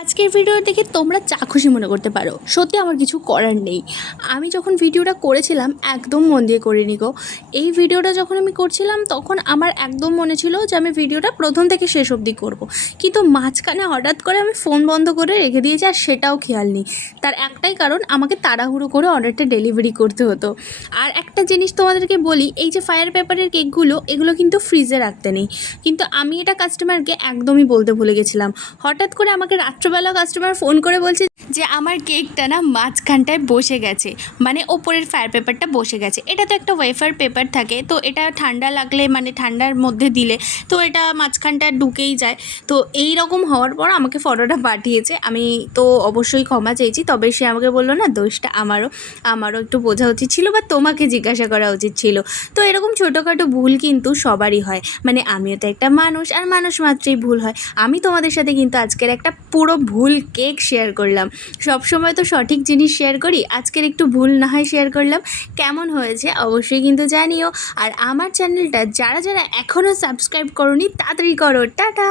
আজকের ভিডিও দেখে তোমরা যা খুশি মনে করতে পারো, সত্যি আমার কিছু করার নেই। আমি যখন ভিডিওটা করেছিলাম একদম মন দিয়ে করিনি গো। এই ভিডিওটা যখন আমি করছিলাম তখন আমার একদম মনে ছিল যে আমি ভিডিওটা প্রথম থেকে শেষ অবধি করব, কিন্তু মাঝখানে হঠাৎ করে আমি ফোন বন্ধ করে রেখে দিয়েছি, আর সেটাও খেয়াল নেই। তার একটাই কারণ, আমাকে তাড়াহুড়ো করে অর্ডারটা ডেলিভারি করতে হতো। আর একটা জিনিস তোমাদেরকে বলি, এই যে ফায়ার পেপারের কেকগুলো, এগুলো কিন্তু ফ্রিজে রাখতে নেই, কিন্তু আমি এটা কাস্টমারকে একদমই বলতে ভুলে গেছিলাম। হঠাৎ করে আমাকে রাত্রবেলা কাস্টমার ফোন করে বলছে যে আমার কেকটা না মাঝখানটায় বসে গেছে, মানে ওপরের ফায়ার পেপারটা বসে গেছে। এটা তো একটা ওয়েফার পেপার থাকে, তো এটা ঠান্ডা লাগলে, মানে ঠান্ডার মধ্যে দিলে তো এটা মাঝখানটা ঢুকেই যায়। তো এই রকম হওয়ার পর আমাকে ফটোটা পাঠিয়েছে, আমি তো অবশ্যই ক্ষমা চেয়েছি। তবে সে আমাকে বললো না, দোষটা আমারও একটু বোঝা উচিত ছিল, বা তোমাকে জিজ্ঞাসা করা উচিত ছিল। তো এরকম ছোটোখাটো ভুল কিন্তু সবারই হয়, মানে আমিও তো একটা মানুষ, আর মানুষ মাত্রই ভুল হয়। আমি তোমাদের সাথে কিন্তু আজকের একটা পুরো ভুল কেক শেয়ার করলাম। সবসময় তো সঠিক জিনিস শেয়ার করি, আজকের একটু ভুল না হয় শেয়ার করলাম। কেমন হয়েছে অবশ্যই কিন্তু জানিও। আর আমার চ্যানেলটা যারা যারা এখনও সাবস্ক্রাইব করোনি, তাড়াতাড়ি করো। টাটা।